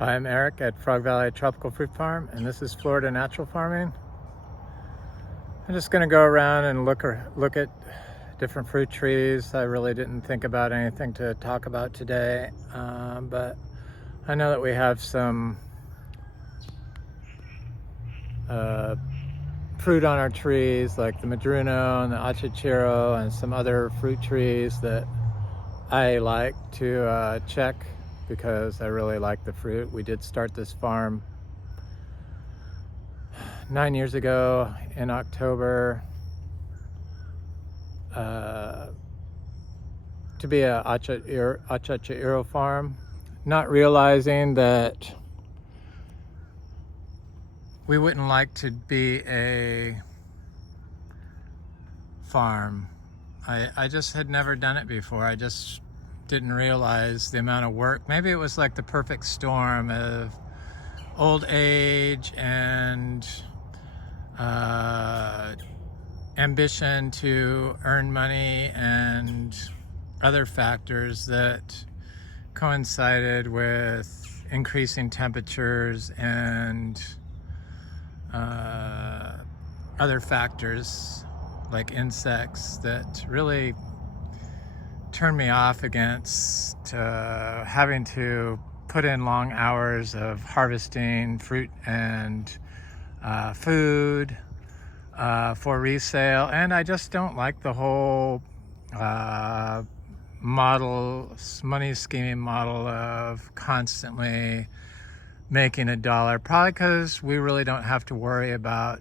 Hi, I'm Eric at Frog Valley Tropical Fruit Farm, and this is Florida Natural Farming. I'm just going to go around and look at different fruit trees. I really didn't think about anything to talk about today, but I know that we have some fruit on our trees, like the madruno and the achachiro and some other fruit trees that I like to check because I really like the fruit. We did start this farm 9 years ago in October to be a achachiro farm, not realizing that we wouldn't like to be a farm. I just had never done it before. I just didn't realize the amount of work. Maybe it was like the perfect storm of old age and ambition to earn money and other factors that coincided with increasing temperatures and other factors like insects that really turned me off against having to put in long hours of harvesting fruit and food for resale. And I just don't like the whole money scheming model of constantly making a dollar, probably because we really don't have to worry about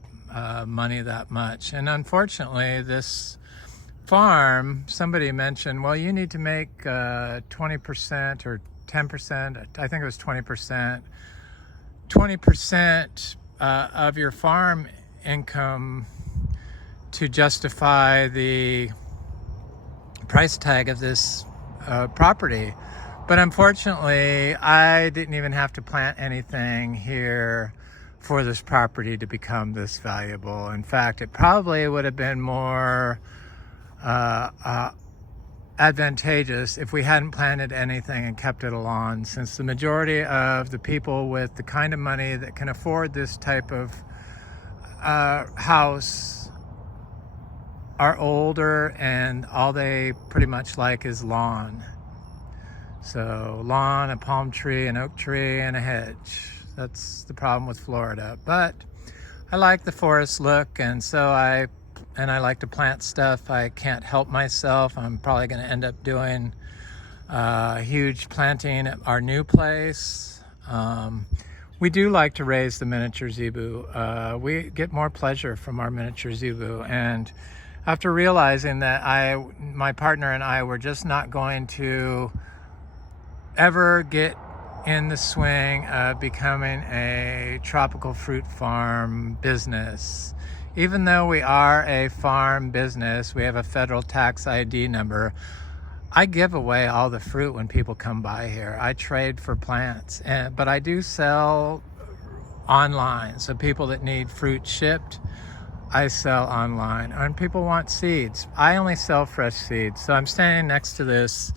money that much. And unfortunately, this farm, somebody mentioned, well, you need to make 20% or 10%, I think it was 20%, 20% of your farm income to justify the price tag of this property. But unfortunately, I didn't even have to plant anything here for this property to become this valuable. In fact, it probably would have been more advantageous if we hadn't planted anything and kept it alone, since the majority of the people with the kind of money that can afford this type of house are older, and all they pretty much like is lawn. So lawn, a palm tree, an oak tree, and a hedge. That's the problem with Florida. But I like the forest look, and so I like to plant stuff. I can't help myself. I'm probably going to end up doing huge planting at our new place. We do like to raise the miniature zebu. We get more pleasure from our miniature zebu. And after realizing that my partner and I were just not going to ever get in the swing of becoming a tropical fruit farm business. Even though we are a farm business, we have a federal tax ID number. I give away all the fruit when people come by here. I trade for plants, but I do sell online. So people that need fruit shipped, I sell online. And people want seeds, I only sell fresh seeds. So I'm standing next to this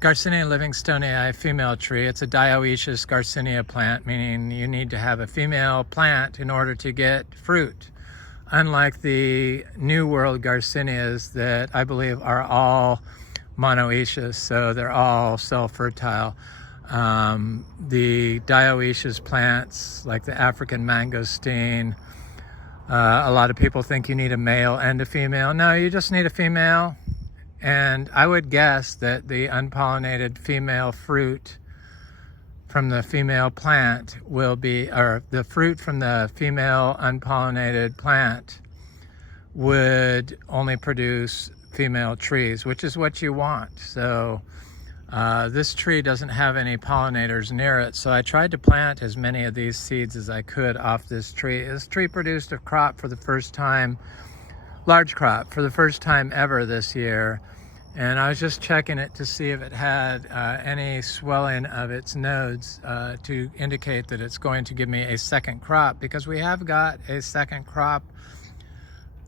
Garcinia livingstonii female tree. It's a dioecious Garcinia plant, meaning you need to have a female plant in order to get fruit. Unlike the New World Garcinias that I believe are all monoecious, so they're all self-fertile. The dioecious plants, like the African mangosteen, a lot of people think you need a male and a female. No, you just need a female. And I would guess that the unpollinated female fruit from the female plant will be, or the fruit from the female unpollinated plant would only produce female trees, which is what you want. So this tree doesn't have any pollinators near it. So I tried to plant as many of these seeds as I could off this tree. This tree produced a crop for the first time, large crop for the first time ever this year. And I was just checking it to see if it had any swelling of its nodes to indicate that it's going to give me a second crop, because we have got a second crop,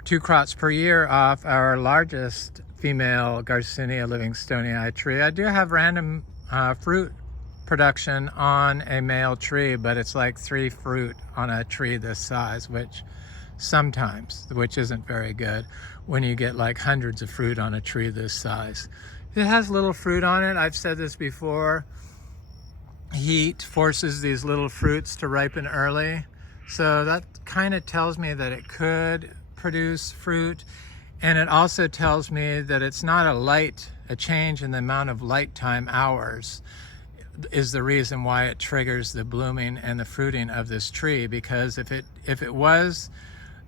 2 crops per year off our largest female Garcinia livingstonii tree. I do have random fruit production on a male tree, but it's like 3 fruit on a tree this size, which isn't very good when you get like hundreds of fruit on a tree this size. It has little fruit on it. I've said this before. Heat forces these little fruits to ripen early. So that kind of tells me that it could produce fruit. And it also tells me that it's not a change in the amount of light time hours is the reason why it triggers the blooming and the fruiting of this tree. Because if it was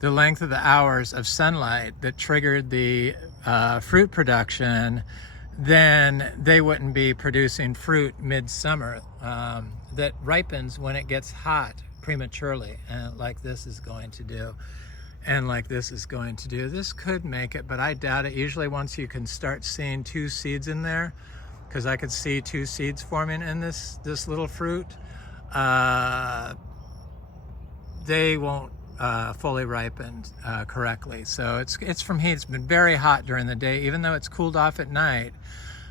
the length of the hours of sunlight that triggered the fruit production, then they wouldn't be producing fruit midsummer that ripens when it gets hot prematurely, like this is going to do, and like this is going to do. This could make it, but I doubt it. Usually once you can start seeing 2 seeds in there, because I could see 2 seeds forming in this little fruit, they won't fully ripened correctly. So it's from heat. It's been very hot during the day, even though it's cooled off at night.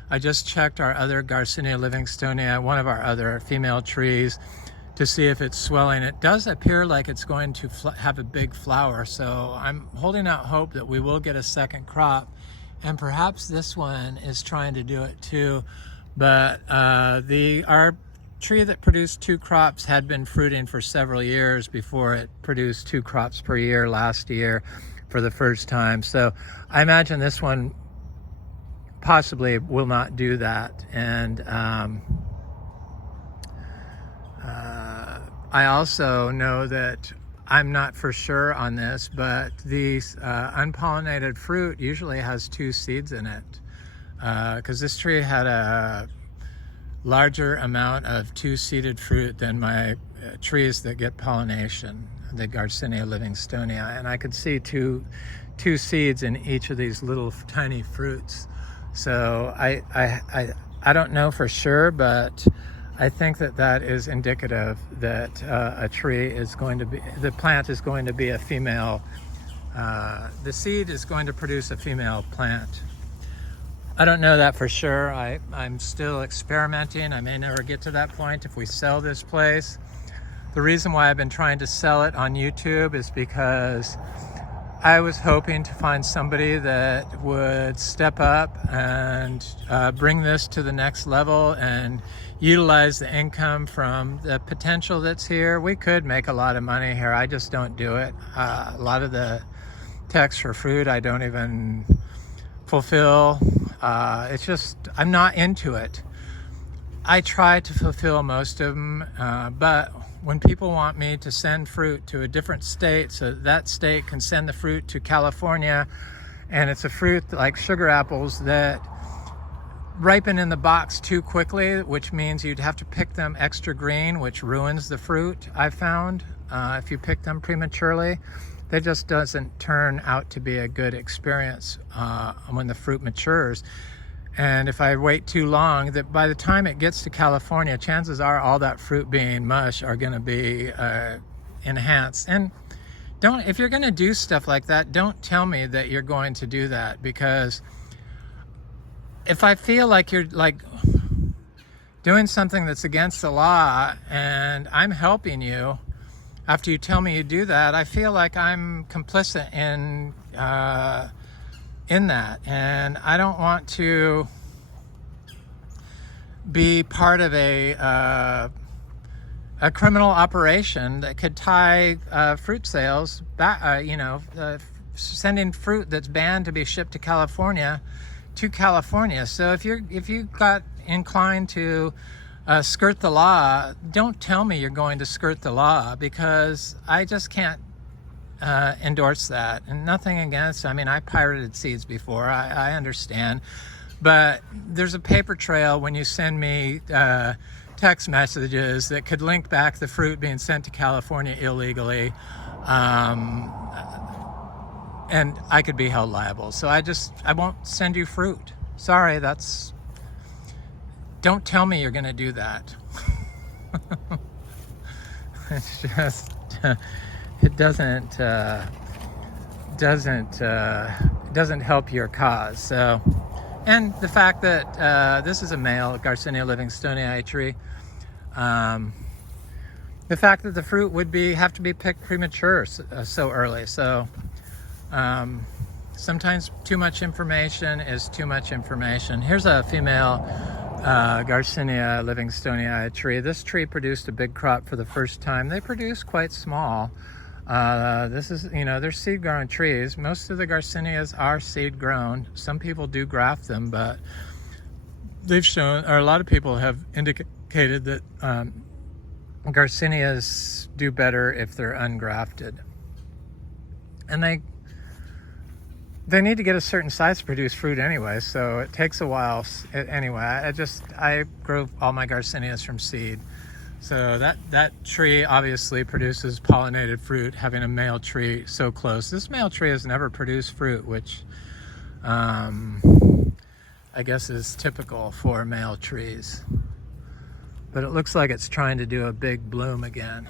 I just checked our other Garcinia livingstonia, one of our other female trees, to see if it's swelling. It does appear like it's going to have a big flower, so I'm holding out hope that we will get a second crop, and perhaps this one is trying to do it too. But our tree that produced 2 crops had been fruiting for several years before it produced 2 crops per year last year for the first time. So I imagine this one possibly will not do that. And I also know that I'm not for sure on this, but these unpollinated fruit usually has 2 seeds in it, because this tree had a larger amount of 2-seeded fruit than my trees that get pollination, the Garcinia livingstonia, and I could see two seeds in each of these little tiny fruits. So I don't know for sure, but I think that is indicative that the plant is going to be a female, the seed is going to produce a female plant. I don't know that for sure. I'm still experimenting. I may never get to that point if we sell this place. The reason why I've been trying to sell it on YouTube is because I was hoping to find somebody that would step up and bring this to the next level and utilize the income from the potential that's here. We could make a lot of money here. I just don't do it. A lot of the texts for fruit I don't even fulfill. It's just, I'm not into it. I try to fulfill most of them, but when people want me to send fruit to a different state so that state can send the fruit to California, and it's a fruit like sugar apples that ripen in the box too quickly, which means you'd have to pick them extra green, which ruins the fruit, I've found. If you pick them prematurely, that just doesn't turn out to be a good experience when the fruit matures. And if I wait too long, that by the time it gets to California, chances are all that fruit being mush are going to be enhanced. And if you're going to do stuff like that, don't tell me that you're going to do that, because if I feel like you're like doing something that's against the law and I'm helping you after you tell me you do that, I feel like I'm complicit in that, and I don't want to be part of a criminal operation that could tie fruit sales back. Sending fruit that's banned to be shipped to California. So if you got inclined to skirt the law, don't tell me you're going to skirt the law, because I just can't endorse that. And nothing against, I mean, I pirated seeds before, I understand, but there's a paper trail when you send me text messages that could link back the fruit being sent to California illegally, and I could be held liable. So I won't send you fruit. Sorry, don't tell me you're gonna do that. It's just, it doesn't help your cause. So, and the fact that this is a male Garcinia livingstonia tree, The fact that the fruit would have to be picked premature so early. So sometimes too much information is too much information. Here's a female Garcinia livingstonii tree. This tree produced a big crop for the first time. They produce quite small. This is, they're seed grown trees. Most of the Garcinias are seed grown. Some people do graft them, but they've shown, or a lot of people have indicated that Garcinias do better if they're ungrafted. And they need to get a certain size to produce fruit anyway, so it takes a while. Anyway, I grew all my Garcinias from seed. So that tree obviously produces pollinated fruit, having a male tree so close. This male tree has never produced fruit, which I guess is typical for male trees. But it looks like it's trying to do a big bloom again.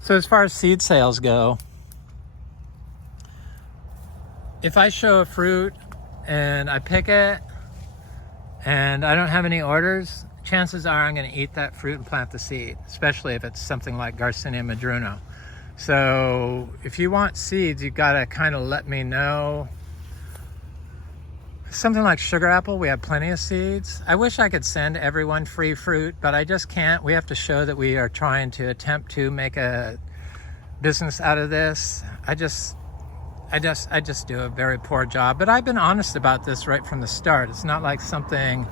So as far as seed sales go, if I show a fruit and I pick it and I don't have any orders, chances are I'm going to eat that fruit and plant the seed, especially if it's something like Garcinia madruno. So if you want seeds, you've got to kind of let me know. Something like sugar apple, we have plenty of seeds. I wish I could send everyone free fruit, but I just can't. We have to show that we are trying to attempt to make a business out of this. I just do a very poor job. But I've been honest about this right from the start. It's not like something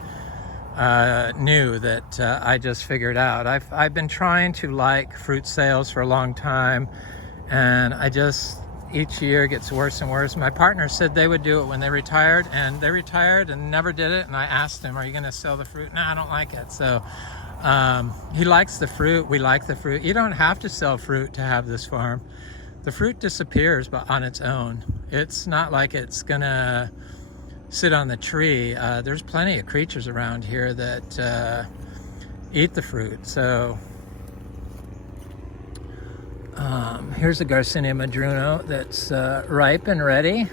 new that I just figured out. I've been trying to like fruit sales for a long time, and each year gets worse and worse. My partner said they would do it when they retired, and they retired and never did it. And I asked him, are you going to sell the fruit? No, I don't like it. So he likes the fruit. We like the fruit. You don't have to sell fruit to have this farm. The fruit disappears on its own. It's not like it's going to sit on the tree. There's plenty of creatures around here that eat the fruit. So here's a Garcinia madruno that's ripe and ready.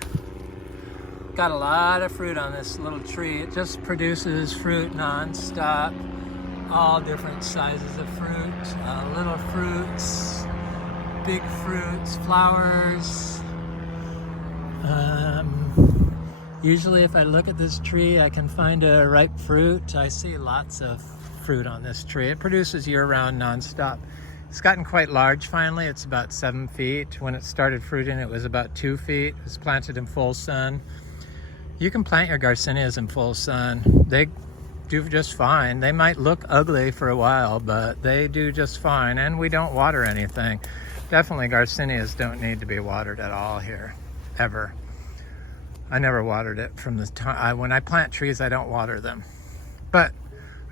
Got a lot of fruit on this little tree. It just produces fruit non-stop. All different sizes of fruit, little fruits, big fruits, flowers. Usually if I look at this tree, I can find a ripe fruit. I see lots of fruit on this tree. It produces year-round non-stop. It's gotten quite large finally. It's about 7 feet. When it started fruiting, it was about 2 feet. It was planted in full sun. You can plant your Garcinias in full sun. They do just fine. They might look ugly for a while, but they do just fine. And we don't water anything. Definitely Garcinias don't need to be watered at all here, ever. I never watered it from the time. When I plant trees, I don't water them. But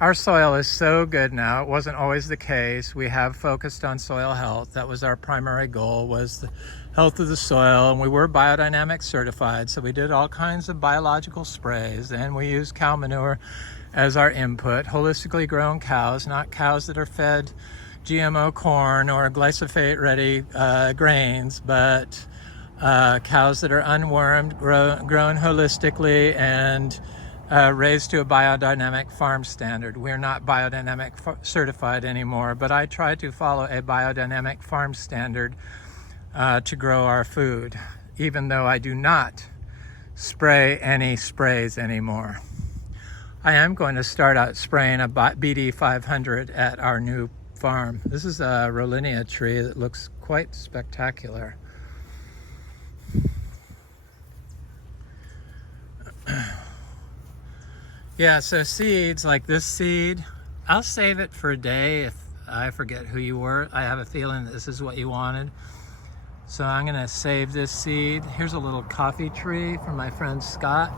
our soil is so good now. It wasn't always the case. We have focused on soil health. That was our primary goal, was the health of the soil. And we were biodynamic certified. So we did all kinds of biological sprays. And we used cow manure as our input. Holistically grown cows, not cows that are fed GMO corn or glyphosate-ready grains, but cows that are unwormed, grown holistically, and raised to a biodynamic farm standard. We're not biodynamic certified anymore, but I try to follow a biodynamic farm standard to grow our food, even though I do not spray any sprays anymore. I am going to start out spraying a BD 500 at our new farm. This is a Rollinia tree that looks quite spectacular. Yeah, so seeds like this seed, I'll save it for a day if I forget who you were. I have a feeling this is what you wanted. So I'm gonna save this seed. Here's a little coffee tree from my friend Scott.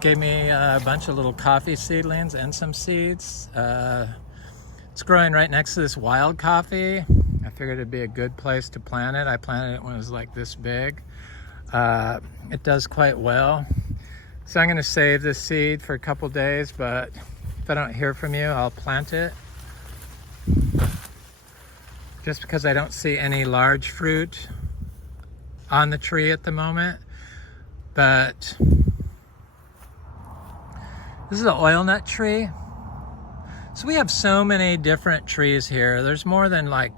Gave me a bunch of little coffee seedlings and some seeds. It's growing right next to this wild coffee. I figured it'd be a good place to plant it. I planted it when it was like this big. It does quite well. So I'm gonna save this seed for a couple days, but if I don't hear from you, I'll plant it. Just because I don't see any large fruit on the tree at the moment. But This is an oil nut tree. So we have so many different trees here. There's more than like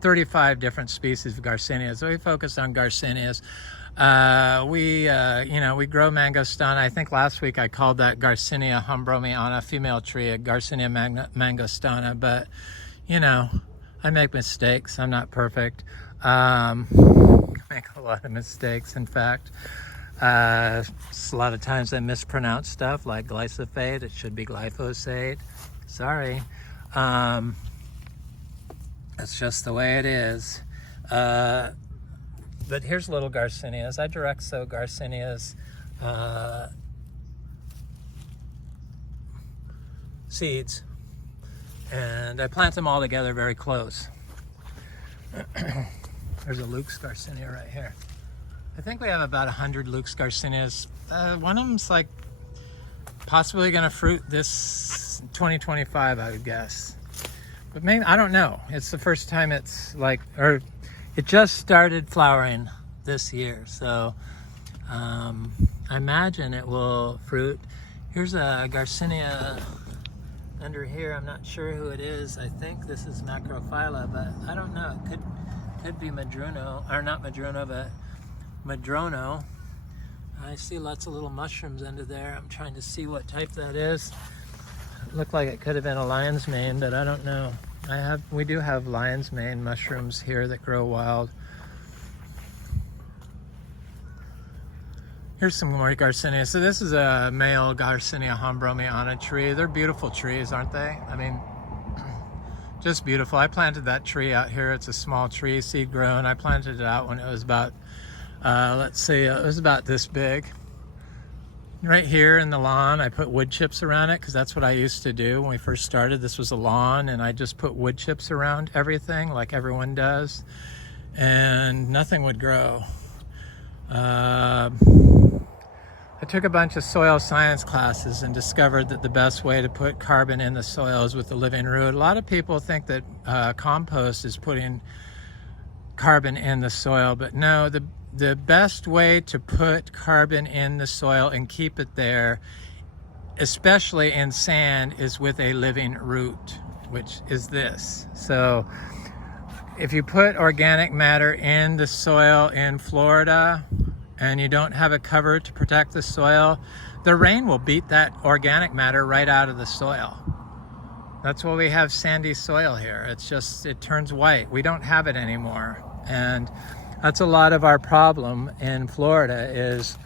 35 different species of Garcinia. So we focus on Garcinias. We grow mangostana. I think last week I called that Garcinia humbromiana, female tree, a Garcinia mangostana. But, you know, I make mistakes. I'm not perfect. I make a lot of mistakes, in fact. A lot of times I mispronounce stuff like glyphosate. It should be glyphosate. Sorry. That's just the way it is. But here's little Garcinias. I direct sow Garcinias seeds, and I plant them all together very close. There's a Luke's Garcinia right here. I think we have about 100 Luke's Garcinias. One of them's like possibly gonna fruit this 2025, I would guess. But maybe, I don't know. It's the first time it's like, or it just started flowering this year. So I imagine it will fruit. Here's a Garcinia under here. I'm not sure who it is. I think this is Macrophylla, but I don't know. It could be Madrono, or not Madrono, but Madrono. I see lots of little mushrooms under there. I'm trying to see what type that is. It looked like it could have been a lion's mane, but I don't know. We do have lion's mane mushrooms here that grow wild. Here's some more Garcinia. So this is a male Garcinia humbromiana tree. They're beautiful trees, aren't they? I mean, just beautiful. I planted that tree out here. It's a small tree, seed grown. I planted it out when it was about, let's see, it was about this big. Right here in the lawn, I put wood chips around it because that's what I used to do when we first started. This was a lawn, and I just put wood chips around everything like everyone does, and nothing would grow. I took a bunch of soil science classes and discovered that the best way to put carbon in the soil is with the living root. A lot of people think that compost is putting carbon in the soil, but no, the best way to put carbon in the soil and keep it there, especially in sand, is with a living root, which is this. So if you put organic matter in the soil in Florida and you don't have a cover to protect the soil, the rain will beat that organic matter right out of the soil. That's why we have sandy soil here. It's just, it turns white. We don't have it anymore. And that's a lot of our problem in Florida, is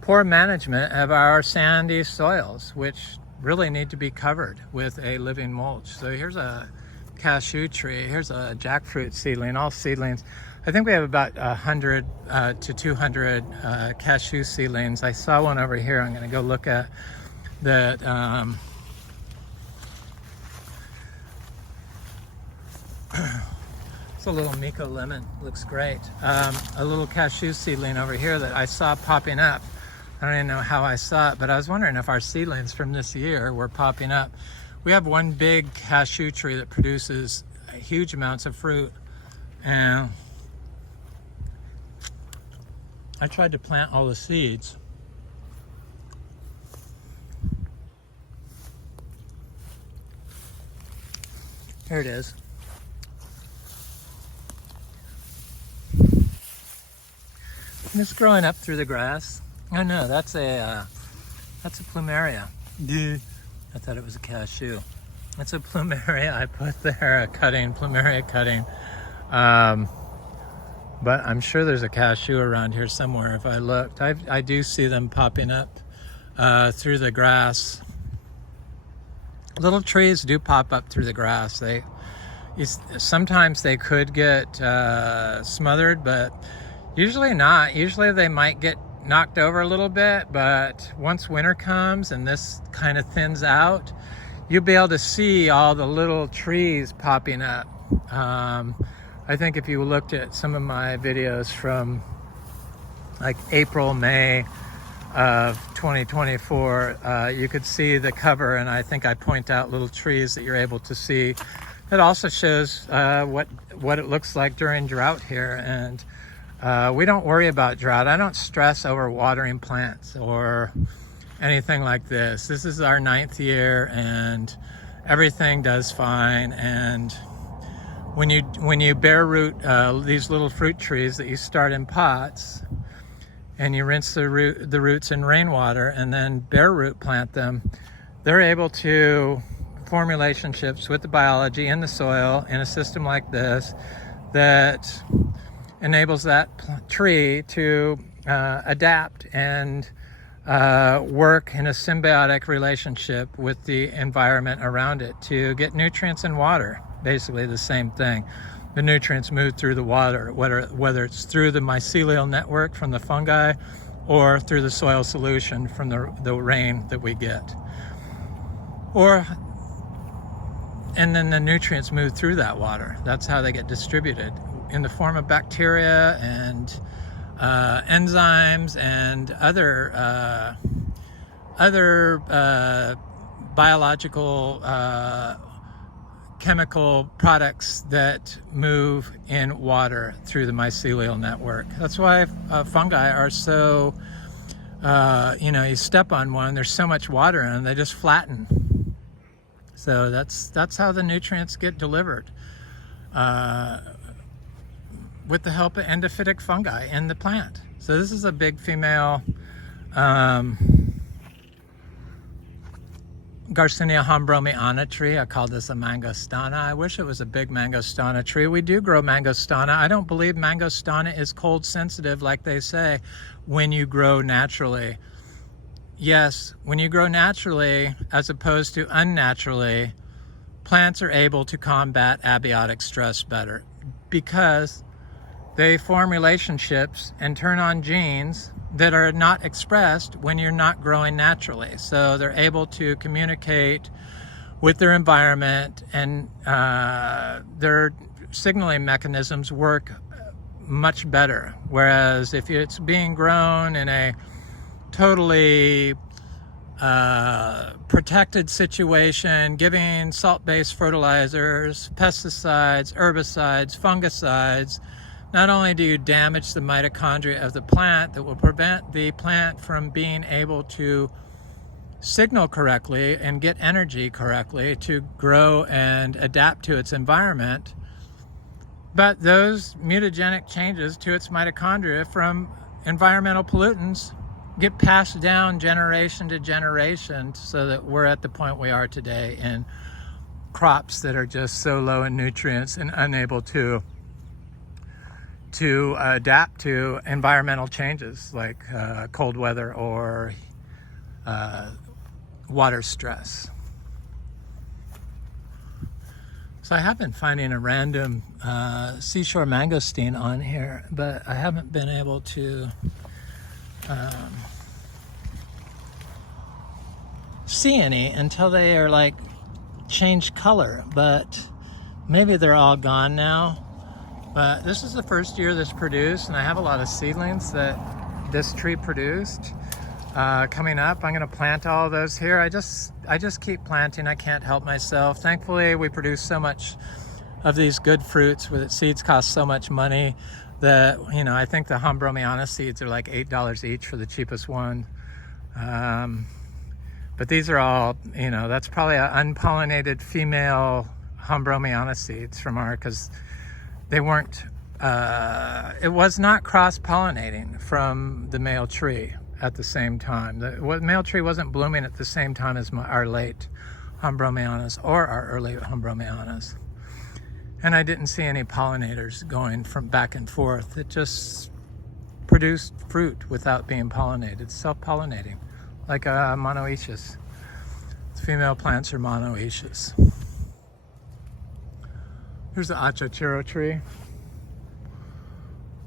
poor management of our sandy soils, which really need to be covered with a living mulch. So here's a cashew tree. Here's a jackfruit seedling, all seedlings. I think we have about 100 to 200 cashew seedlings. I saw one over here. I'm gonna go look at that. It's a little Miko lemon, looks great. A little cashew seedling over here that I saw popping up. I don't even know how I saw it, but I was wondering if our seedlings from this year were popping up. We have one big cashew tree that produces huge amounts of fruit, and I tried to plant all the seeds. Here it is. It's growing up through the grass. Oh no, that's a plumeria. Dude, I thought it was a cashew. That's a plumeria I put there, a cutting, plumeria cutting. But I'm sure there's a cashew around here somewhere if I looked. I do see them popping up through the grass. Little trees do pop up through the grass. Sometimes they could get smothered, but usually not. Usually they might get knocked over a little bit, but once winter comes and this kind of thins out, you'll be able to see all the little trees popping up. I think if you looked at some of my videos from like April, May of 2024, you could see the cover, and I think I point out little trees that you're able to see. It also shows what it looks like during drought here, and we don't worry about drought. I don't stress over watering plants or anything like this. This is our 9th year and everything does fine. And when you bare root these little fruit trees that you start in pots, and you rinse the roots in rainwater and then bare root plant them, they're able to form relationships with the biology in the soil in a system like this that enables that tree to adapt and work in a symbiotic relationship with the environment around it to get nutrients and water. Basically the same thing. The nutrients move through the water, whether it's through the mycelial network from the fungi or through the soil solution from the rain that we get. And then the nutrients move through that water. That's how they get distributed in the form of bacteria and enzymes and other biological chemical products that move in water through the mycelial network. That's why fungi are so, you step on one, there's so much water in them, they just flatten. So that's how the nutrients get delivered with the help of endophytic fungi in the plant. So this is a big female Garcinia hambromiana tree. I call this a mangostana. I wish it was a big mangostana tree. We do grow mangostana. I don't believe mangostana is cold sensitive like they say when you grow naturally. Yes, when you grow naturally as opposed to unnaturally, plants are able to combat abiotic stress better because they form relationships and turn on genes that are not expressed when you're not growing naturally. So they're able to communicate with their environment, and their signaling mechanisms work much better. Whereas if it's being grown in a totally protected situation, giving salt-based fertilizers, pesticides, herbicides, fungicides, not only do you damage the mitochondria of the plant that will prevent the plant from being able to signal correctly and get energy correctly to grow and adapt to its environment, but those mutagenic changes to its mitochondria from environmental pollutants get passed down generation to generation so that we're at the point we are today in crops that are just so low in nutrients and unable to adapt to environmental changes like cold weather or water stress. So I have been finding a random seashore mangosteen on here, but I haven't been able to see any until they are like changed color, but maybe they're all gone now. But this is the first year this produced, and I have a lot of seedlings that this tree produced. Coming up, I'm going to plant all of those here. I just keep planting. I can't help myself. Thankfully, we produce so much of these good fruits. With seeds cost so much money that, I think the hambromiana seeds are like $8 each for the cheapest one. But these are all, that's probably an unpollinated female hambromiana seeds from because they weren't, it was not cross-pollinating from the male tree at the same time. The male tree wasn't blooming at the same time as our late hambromianas or our early hambromianas. And I didn't see any pollinators going from back and forth. It just produced fruit without being pollinated, self-pollinating, like a monoecious. Female plants are monoecious. Here's the achachero tree.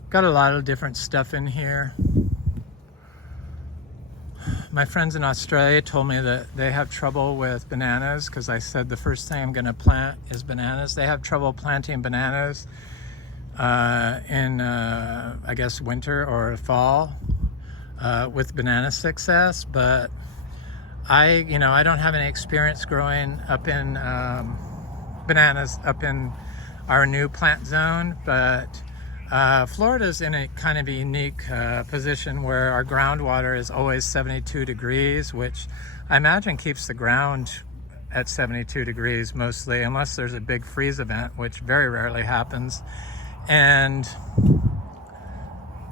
Got a lot of different stuff in here. My friends in Australia told me that they have trouble with bananas because I said the first thing I'm going to plant is bananas. They have trouble planting bananas in, I guess, winter or fall with banana success. But I don't have any experience growing up in bananas up in our new plant zone, but Florida's in a kind of a unique position where our groundwater is always 72 degrees, which I imagine keeps the ground at 72 degrees mostly, unless there's a big freeze event, which very rarely happens. And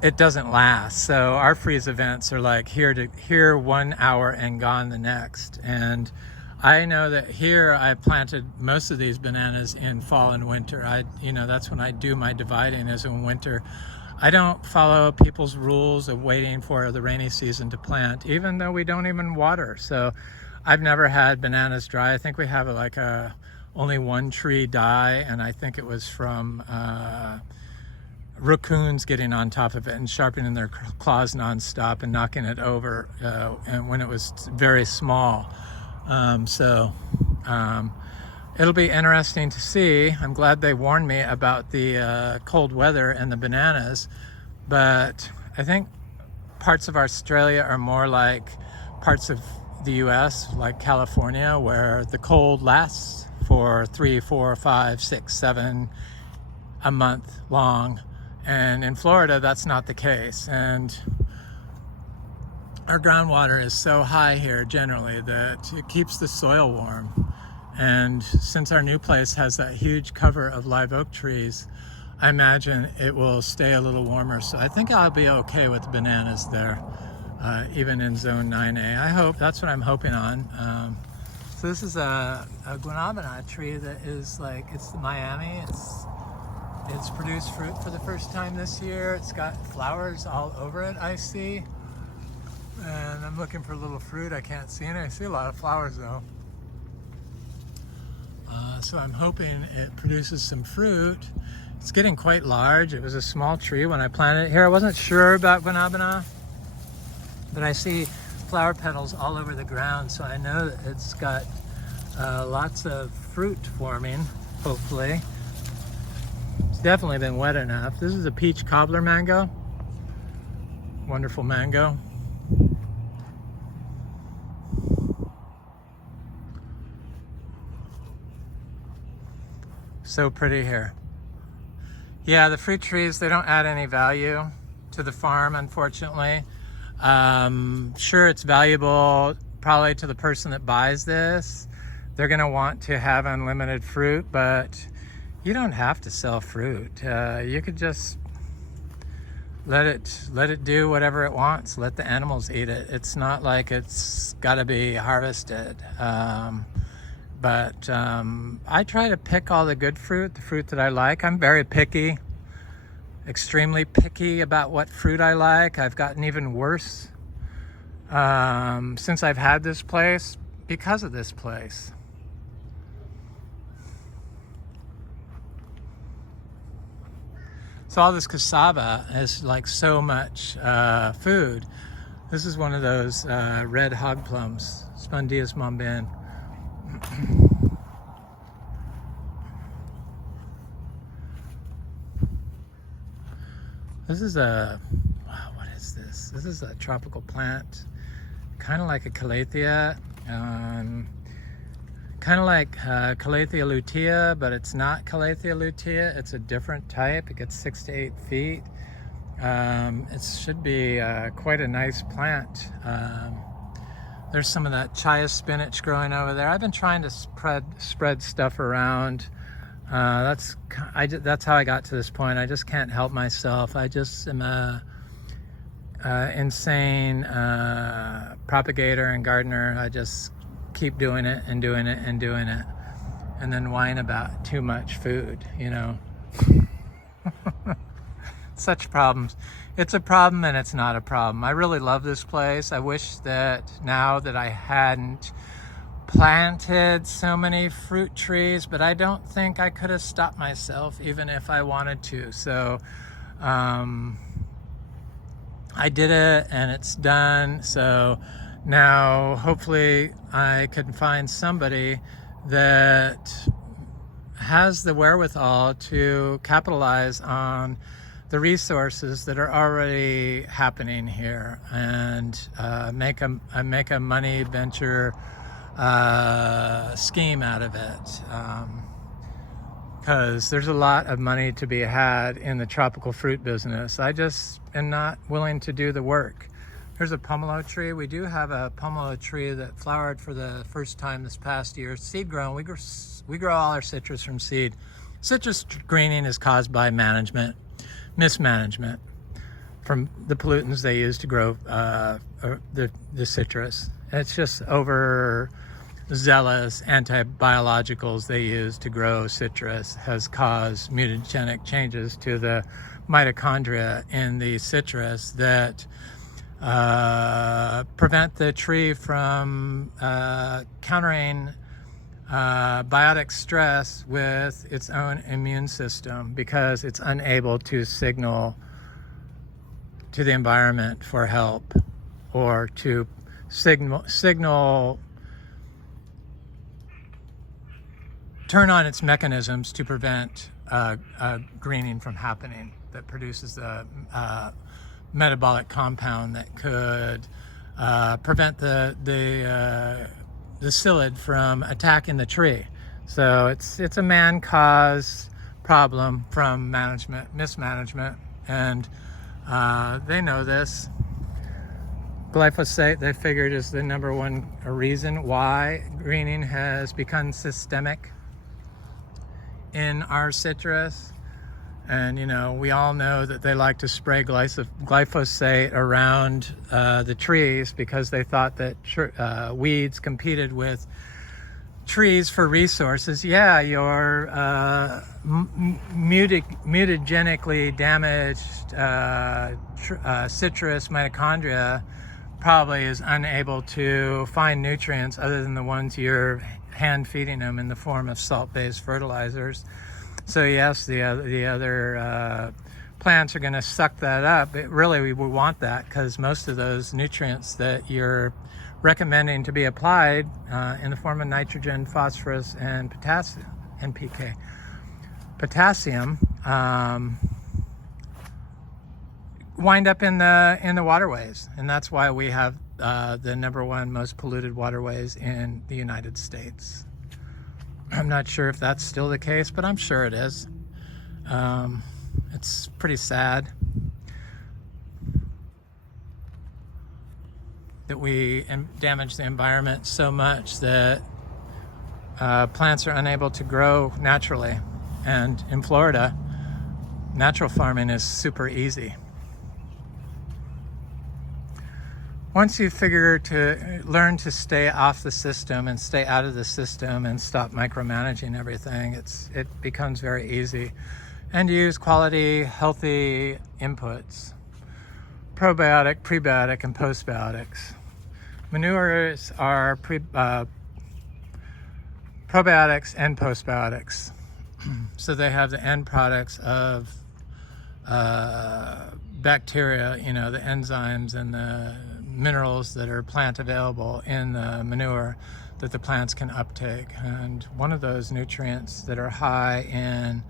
it doesn't last. So our freeze events are like here 1 hour and gone the next. And I know that here I planted most of these bananas in fall and winter. That's when I do my dividing, is in winter. I don't follow people's rules of waiting for the rainy season to plant, even though we don't even water. So I've never had bananas dry. I think we have only one tree die, and I think it was from raccoons getting on top of it and sharpening their claws nonstop and knocking it over and when it was very small. It'll be interesting to see. I'm glad they warned me about the cold weather and the bananas, but I think parts of Australia are more like parts of the US, like California, where the cold lasts for 3, 4, 5, 6, 7 a month long. And in Florida, that's not the case. And our groundwater is so high here generally that it keeps the soil warm. And since our new place has that huge cover of live oak trees, I imagine it will stay a little warmer. So I think I'll be okay with the bananas there, even in zone 9A. I hope, that's what I'm hoping on. So this is a guanabana tree that is like, it's the Miami. It's produced fruit for the first time this year. It's got flowers all over it, I see. And I'm looking for a little fruit. I can't see any. I see a lot of flowers though. So I'm hoping it produces some fruit. It's getting quite large. It was a small tree when I planted it here. I wasn't sure about guanabana, but I see flower petals all over the ground, so I know that it's got lots of fruit forming, hopefully. It's definitely been wet enough. This is a peach cobbler mango. Wonderful mango. So pretty here. Yeah, the fruit trees, they don't add any value to the farm, unfortunately. Sure, it's valuable probably to the person that buys this. They're gonna want to have unlimited fruit, but you don't have to sell fruit. You could just let it do whatever it wants. Let the animals eat it. It's not like it's gotta be harvested. But I try to pick all the good fruit, the fruit that I like. I'm very picky, extremely picky about what fruit I like. I've gotten even worse since I've had this place because of this place. So all this cassava is like so much food. This is one of those red hog plums, Spondius mombin. This is wow, what is this? This is a tropical plant, kind of like a calathea, kind of like Calathea lutea, but it's not Calathea lutea. It's a different type. It gets 6 to 8 feet. It should be quite a nice plant. There's some of that chaya spinach growing over there. I've been trying to spread stuff around. That's how I got to this point. I just can't help myself. I just am a insane propagator and gardener. I just keep doing it and doing it and doing it, and then whine about too much food, you know. Such problems. It's a problem and it's not a problem. I really love this place. I wish that now that I hadn't planted so many fruit trees, but I don't think I could have stopped myself even if I wanted to. So I did it and it's done. So now hopefully I can find somebody that has the wherewithal to capitalize on the resources that are already happening here and make a money venture scheme out of it. because there's a lot of money to be had in the tropical fruit business. I just am not willing to do the work. There's a pomelo tree. We do have a pomelo tree that flowered for the first time this past year. Seed grown. We grow all our citrus from seed. Citrus greening is caused by mismanagement from the pollutants they use to grow the citrus. It's just overzealous anti-biologicals they use to grow citrus has caused mutagenic changes to the mitochondria in the citrus that prevent the tree from countering biotic stress with its own immune system, because it's unable to signal to the environment for help, or to signal turn on its mechanisms to prevent greening from happening that produces the metabolic compound that could prevent the psyllid from attacking the tree. So it's a man-caused problem from mismanagement, and they know this. Glyphosate, they figured, is the number one reason why greening has become systemic in our citrus. And we all know that they like to spray glyphosate around the trees because they thought that weeds competed with trees for resources. Yeah, your mutagenically damaged citrus mitochondria probably is unable to find nutrients other than the ones you're hand feeding them in the form of salt-based fertilizers. So yes, the other plants are going to suck that up. But really, we would want that, because most of those nutrients that you're recommending to be applied in the form of nitrogen, phosphorus, and potassium, NPK, potassium, wind up in the waterways, and that's why we have the number one most polluted waterways in the United States. I'm not sure if that's still the case, but I'm sure it is. It's pretty sad that we damage the environment so much that plants are unable to grow naturally. And in Florida, natural farming is super easy. Once you learn to stay off the system and stay out of the system and stop micromanaging everything, it becomes very easy. And use quality, healthy inputs. Probiotic, prebiotic, and postbiotics. Manures are probiotics and postbiotics. So they have the end products of bacteria, the enzymes and the minerals that are plant available in the manure that the plants can uptake. And one of those nutrients that are high in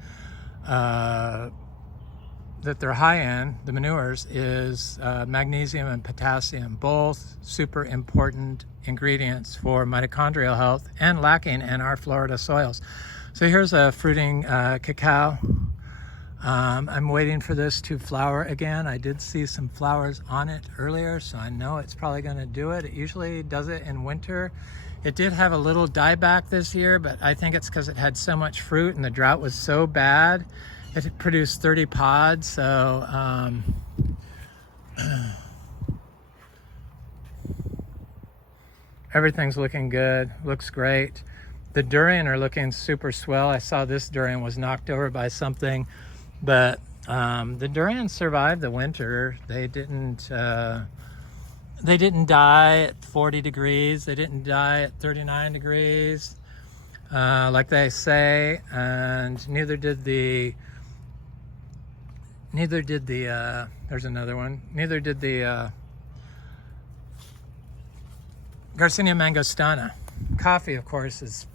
the manures is magnesium and potassium, both super important ingredients for mitochondrial health and lacking in our Florida soils. So here's a fruiting cacao. I'm waiting for this to flower again. I did see some flowers on it earlier, so I know it's probably going to do it. It usually does it in winter. It did have a little dieback this year, but I think it's because it had so much fruit and the drought was so bad. It produced 30 pods, so everything's looking good, looks great. The durian are looking super swell. I saw this durian was knocked over by something, but the durian survived the winter. They didn't die at 40 degrees. They didn't die at 39 degrees, like they say, and neither did the there's another one. Neither did the Garcinia mangostana. Coffee, of course, is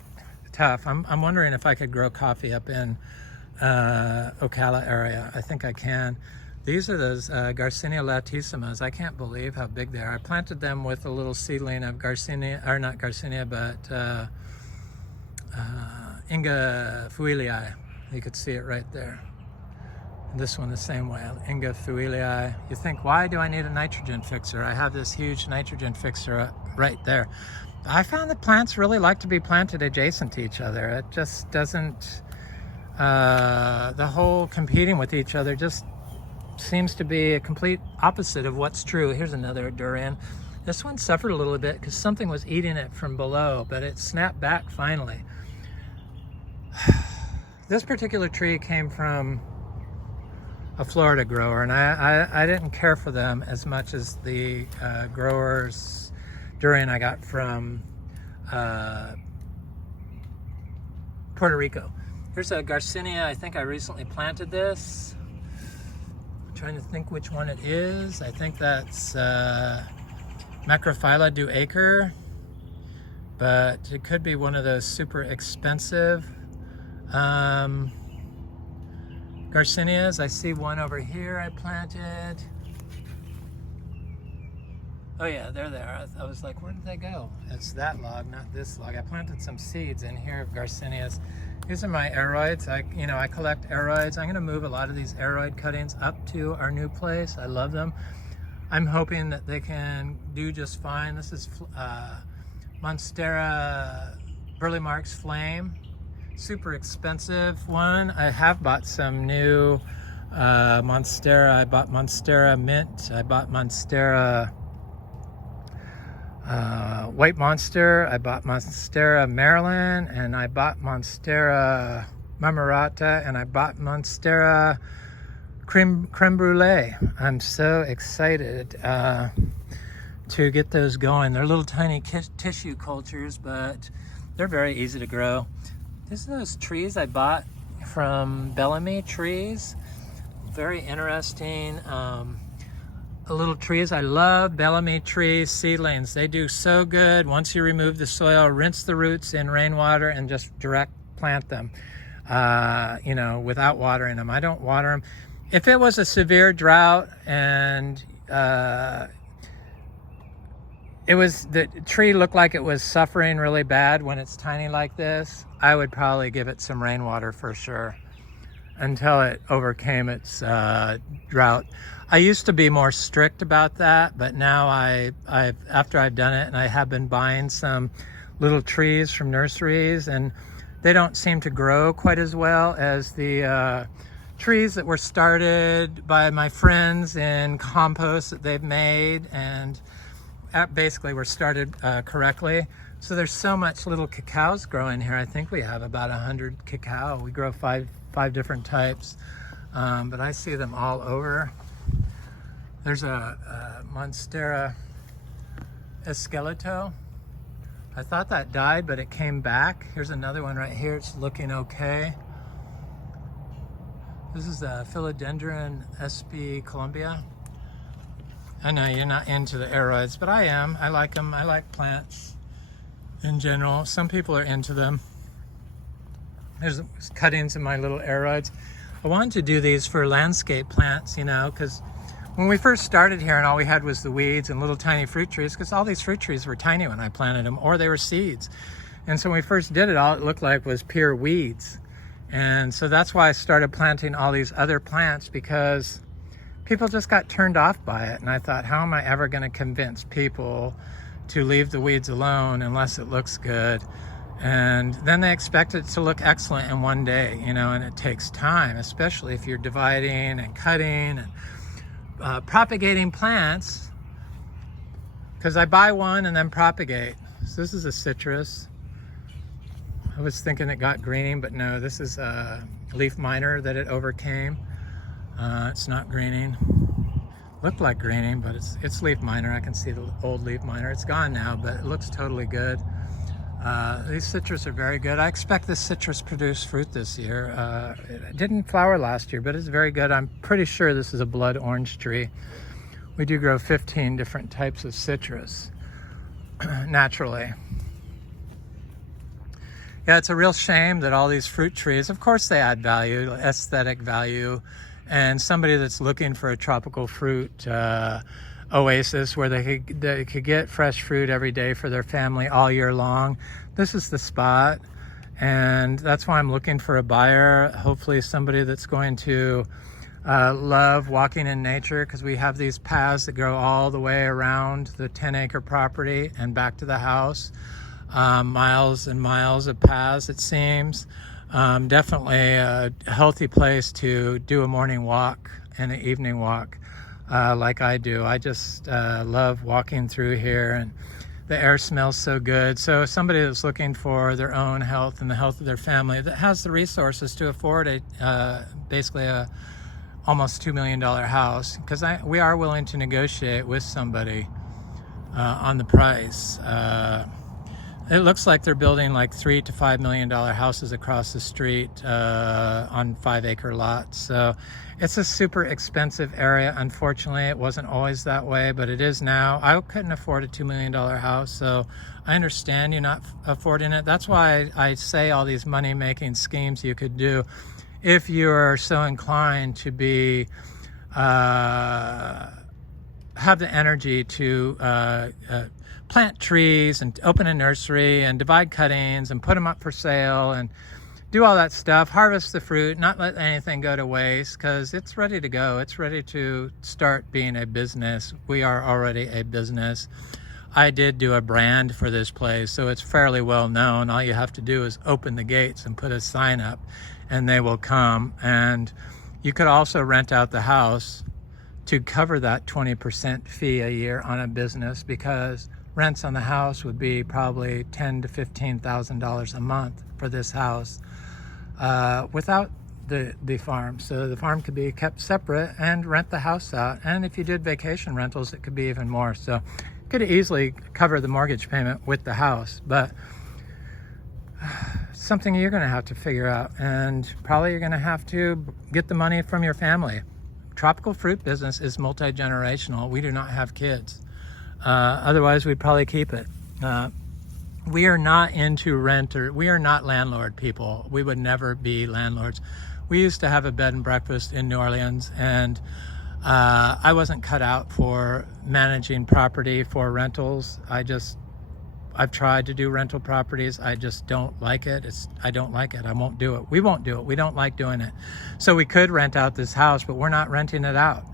tough. I'm wondering if I could grow coffee up in Ocala area. I think I can. These are those Garcinia latissimas. I can't believe how big they are. I planted them with a little seedling of Garcinia, or not Garcinia, but Inga fuilii. You could see it right there. And this one the same way, Inga Thuilii. You think, why do I need a nitrogen fixer? I have this huge nitrogen fixer right there. I found that plants really like to be planted adjacent to each other. It just doesn't, the whole competing with each other just seems to be a complete opposite of what's true. Here's another durian. This one suffered a little bit because something was eating it from below, but it snapped back finally. This particular tree came from a Florida grower, and I didn't care for them as much as the growers durian I got from Puerto Rico. Here's a Garcinia. I think I recently planted this. I'm trying to think which one it is. I think that's Macrophylla duaker, but it could be one of those super expensive Garcinias. I see one over here I planted. Oh yeah, they're there. I was like, where did they go? It's that log, not this log. I planted some seeds in here of Garcinias. These are my aroids. I collect aroids. I'm gonna move a lot of these aroid cuttings up to our new place. I love them. I'm hoping that they can do just fine. This is Monstera Burley Marks Flame. Super expensive one. I have bought some new Monstera. I bought Monstera Mint. I bought Monstera White Monster. I bought Monstera Maryland, and I bought Monstera Marmorata, and I bought Monstera Creme Brulee. I'm so excited to get those going. They're little tiny tissue cultures, but they're very easy to grow. These are those trees I bought from Bellamy Trees. Very interesting little trees. I love Bellamy tree seedlings. They do so good. Once you remove the soil, rinse the roots in rainwater and just direct plant them, without watering them. I don't water them. If it was a severe drought and the tree looked like it was suffering really bad when it's tiny like this, I would probably give it some rainwater for sure until it overcame its drought. I used to be more strict about that, but now after I've done it, and I have been buying some little trees from nurseries, and they don't seem to grow quite as well as the trees that were started by my friends in compost that they've made and basically were started correctly. So there's so much little cacaos growing here. I think we have about 100 cacao. We grow five different types, but I see them all over. There's a Monstera Esqueleto. I thought that died, but it came back. Here's another one right here. It's looking okay. This is the Philodendron sp. Columbia. I know you're not into the aroids, but I am. I like them. I like plants in general. Some people are into them. There's cuttings of my little aroids. I wanted to do these for landscape plants, because when we first started here and all we had was the weeds and little tiny fruit trees, because all these fruit trees were tiny when I planted them, or they were seeds. And so when we first did it, all it looked like was pure weeds. And so that's why I started planting all these other plants, because people just got turned off by it. And I thought, how am I ever going to convince people to leave the weeds alone unless it looks good? And then they expect it to look excellent in one day, and it takes time, especially if you're dividing and cutting and propagating plants, because I buy one and then propagate. So this is a citrus. I was thinking it got greening, but no, this is a leaf miner that it overcame. It's not greening. Looked like greening, but it's leaf miner. I can see the old leaf miner. It's gone now, but it looks totally good. These citrus are very good. I expect this citrus produce fruit this year. It didn't flower last year, but it's very good. I'm pretty sure this is a blood orange tree. We do grow 15 different types of citrus naturally. Yeah, it's a real shame that all these fruit trees, of course they add value, aesthetic value, and somebody that's looking for a tropical fruit oasis where they could get fresh fruit every day for their family all year long. This is the spot. And that's why I'm looking for a buyer, hopefully somebody that's going to love walking in nature, because we have these paths that go all the way around the 10-acre property and back to the house. Miles and miles of paths, it seems. Definitely a healthy place to do a morning walk and an evening walk like I do. I just love walking through here, and the air smells so good. So somebody that's looking for their own health and the health of their family, that has the resources to afford basically a almost $2 million house, because we are willing to negotiate with somebody on the price. It looks like they're building like $3 to $5 million houses across the street on 5-acre lots. So it's a super expensive area. Unfortunately, it wasn't always that way, but it is now. I couldn't afford a $2 million house, so I understand you not affording it. That's why I say all these money-making schemes you could do if you're so inclined to be have the energy to plant trees and open a nursery and divide cuttings and put them up for sale and do all that stuff, harvest the fruit, not let anything go to waste, because it's ready to go. It's ready to start being a business. We are already a business. I did do a brand for this place, so it's fairly well known. All you have to do is open the gates and put a sign up, and they will come. And you could also rent out the house to cover that 20% fee a year on a business, because rents on the house would be probably $10,000 to $15,000 a month for this house without the farm. So the farm could be kept separate and rent the house out. And if you did vacation rentals, it could be even more. So could easily cover the mortgage payment with the house, but something you're going to have to figure out, and probably you're going to have to get the money from your family. Tropical fruit business is multi-generational. We do not have kids. Otherwise, we'd probably keep it. We are not into renter. We are not landlord people. We would never be landlords. We used to have a bed and breakfast in New Orleans, and I wasn't cut out for managing property for rentals. I've tried to do rental properties. I just don't like it. I don't like it. I won't do it. We won't do it. We don't like doing it. So we could rent out this house, but we're not renting it out.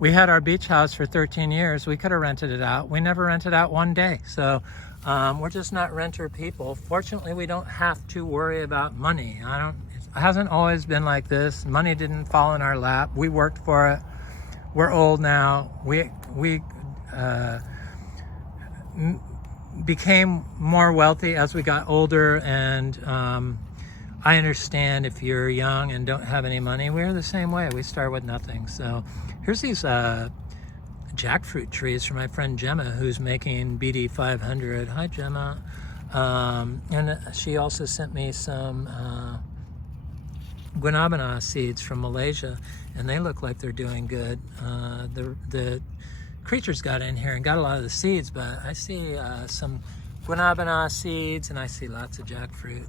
We had our beach house for 13 years. We could have rented it out. We never rented out one day. So we're just not renter people. Fortunately, we don't have to worry about money. It hasn't always been like this. Money didn't fall in our lap. We worked for it. We're old now. We became more wealthy as we got older, and I understand if you're young and don't have any money. We're the same way. We start with nothing. So here's these jackfruit trees from my friend Gemma, who's making BD 500. Hi, Gemma. And she also sent me some guanabana seeds from Malaysia, and they look like they're doing good. The creatures got in here and got a lot of the seeds, but I see some guanabana seeds, and I see lots of jackfruit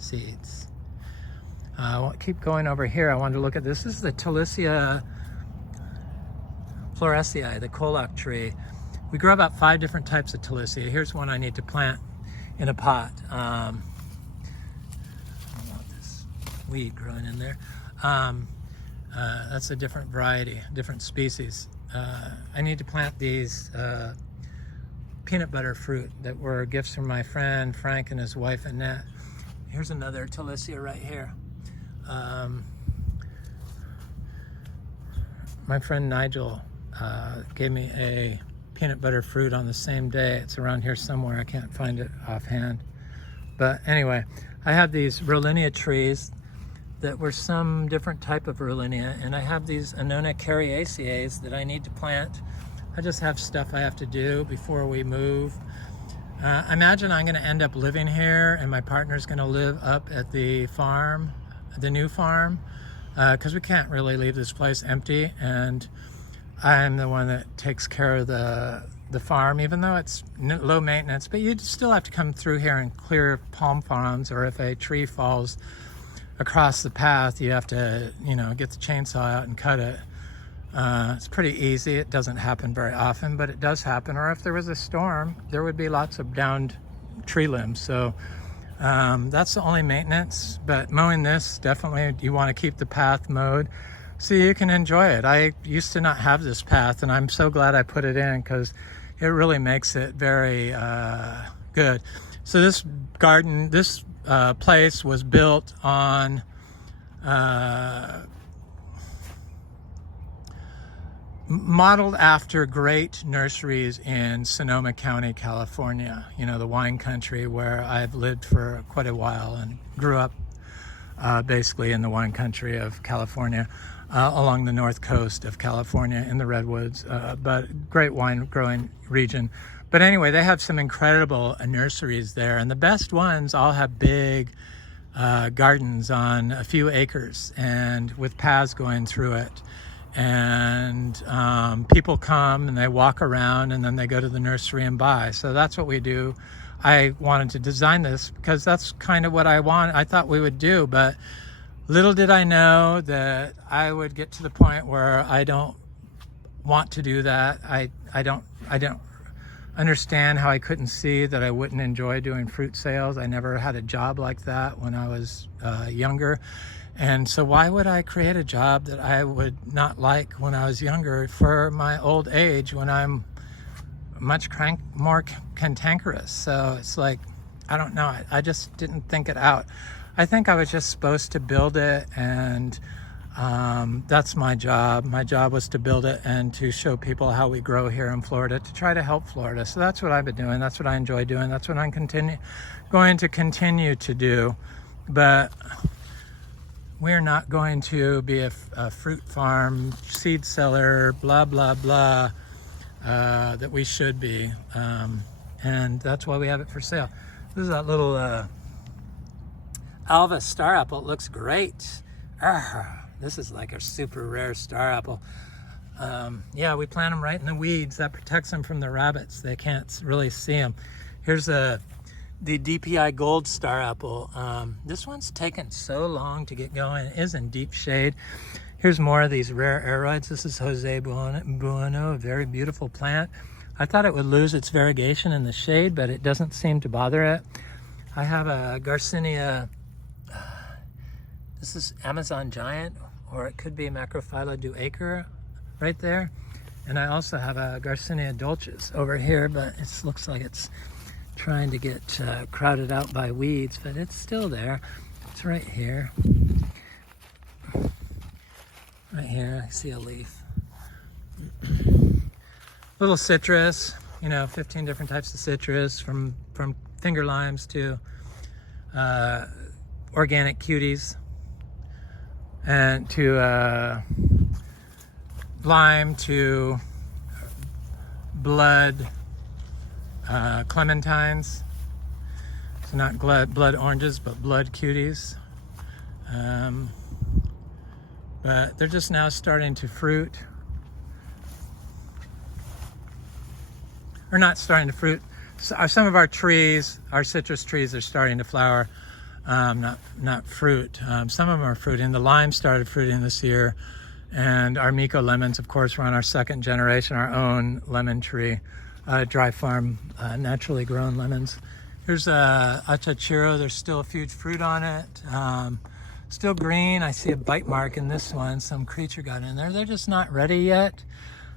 seeds. I'll keep going over here. I wanted to look at this. This is the Talicia florescii, the Koloch tree. We grow about 5 different types of Talicia. Here's one I need to plant in a pot. I don't want this weed growing in there. That's a different variety, different species. I need to plant these peanut butter fruit that were gifts from my friend Frank and his wife Annette. Here's another Talicia right here. My friend Nigel gave me a peanut butter fruit on the same day. It's around here somewhere. I can't find it offhand. But anyway, I have these Rollinia trees that were some different type of Rollinia, and I have these Annona cariaceae that I need to plant. I just have stuff I have to do before we move. I imagine I'm going to end up living here, and my partner's going to live up at the farm, the new farm, because we can't really leave this place empty, and I'm the one that takes care of the farm, even though it's low maintenance. But you'd still have to come through here and clear palm fronds, or if a tree falls across the path, you have to, get the chainsaw out and cut it. It's pretty easy. It doesn't happen very often, but it does happen. Or if there was a storm, there would be lots of downed tree limbs. So That's the only maintenance, but mowing this, definitely you want to keep the path mowed so you can enjoy it. I used to not have this path, and I'm so glad I put it in because it really makes it very good. So this garden, this place was built on modeled after great nurseries in Sonoma County, California. You know, the wine country where I've lived for quite a while and grew up basically in the wine country of California, along the north coast of California in the redwoods, but great wine growing region. But anyway, they have some incredible nurseries there, and the best ones all have big gardens on a few acres and with paths going through it. And people come and they walk around and then they go to the nursery and buy. So that's what we do. I wanted to design this because that's kind of what I thought we would do, but little did I know that I would get to the point where I don't want to do that. I don't understand how I couldn't see that I wouldn't enjoy doing fruit sales. I never had a job like that when I was younger. And so why would I create a job that I would not like when I was younger for my old age when I'm much more cantankerous? So it's like, I don't know. I just didn't think it out. I think I was just supposed to build it, and that's my job. My job was to build it and to show people how we grow here in Florida, to try to help Florida. So that's what I've been doing. That's what I enjoy doing. That's what I'm going to continue to do. But we're not going to be a fruit farm, seed seller, blah, blah, blah, that we should be. And that's why we have it for sale. This is that little Alva star apple. It looks great. This is like a super rare star apple. Yeah, we plant them right in the weeds. That protects them from the rabbits. They can't really see them. Here's the DPI Gold Star Apple. This one's taken so long to get going. It is in deep shade. Here's more of these rare aroids. This is Jose Bueno, a very beautiful plant. I thought it would lose its variegation in the shade, but it doesn't seem to bother it. I have a Garcinia, this is Amazon Giant, or it could be Macrophylla duacer right there. And I also have a Garcinia Dulcis over here, but it looks like it's trying to get crowded out by weeds, but it's still there. It's right here. Right here, I see a leaf. Little citrus, you know, 15 different types of citrus, from finger limes to organic cuties, and to lime, to blood clementines. So not blood oranges, but blood cuties. But they're just now starting to fruit. Or not starting to fruit. Some of our trees, our citrus trees, are starting to flower, not fruit. Some of them are fruiting. The lime started fruiting this year. And our Miko lemons, of course, we're on our second generation, our own lemon tree. Dry farm, naturally grown lemons. Here's Achachiro. There's still a huge fruit on it. Still green. I see a bite mark in this one. Some creature got in there. They're just not ready yet.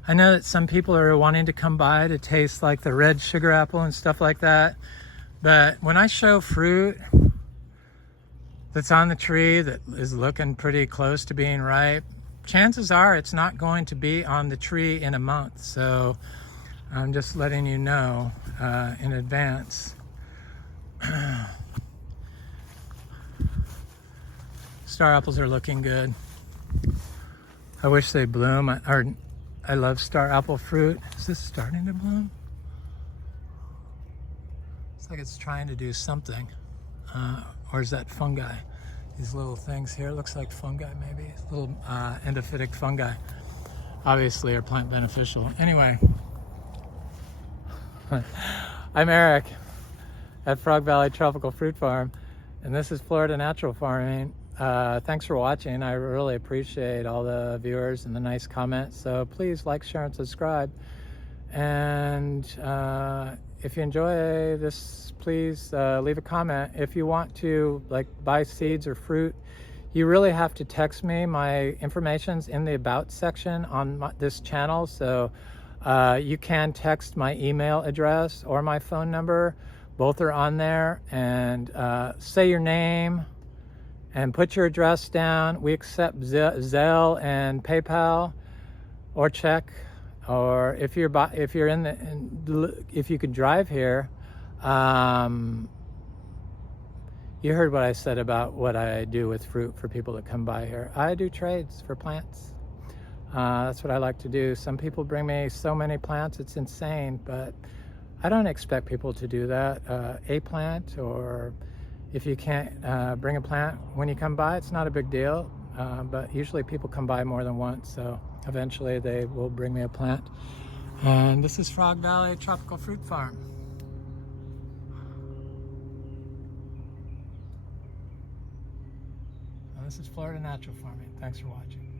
I know that some people are wanting to come by to taste like the red sugar apple and stuff like that. But when I show fruit that's on the tree that is looking pretty close to being ripe, chances are it's not going to be on the tree in a month. So I'm just letting you know in advance. Star apples are looking good. I wish they bloom. I love star apple fruit. Is this starting to bloom? It's like it's trying to do something. Or is that fungi? These little things here, it looks like fungi maybe. Little endophytic fungi. Obviously are plant beneficial. Anyway. I'm Eric at Frog Valley Tropical Fruit Farm, and this is Florida Natural Farming. Thanks for watching. I really appreciate all the viewers and the nice comments. So please like, share, and subscribe. And if you enjoy this, please leave a comment. If you want to like buy seeds or fruit, you really have to text me. My information's in the About section on this channel, so you can text my email address or my phone number. Both are on there, and say your name and put your address down. We accept Zelle and PayPal or check. Or if you can drive here, you heard what I said about what I do with fruit for people that come by here. I do trades for plants. That's what I like to do. Some people bring me so many plants, it's insane, but I don't expect people to do that. A plant, or if you can't bring a plant when you come by, it's not a big deal. But usually people come by more than once, so eventually they will bring me a plant. And this is Frog Valley Tropical Fruit Farm. And this is Florida Natural Farming. Thanks for watching.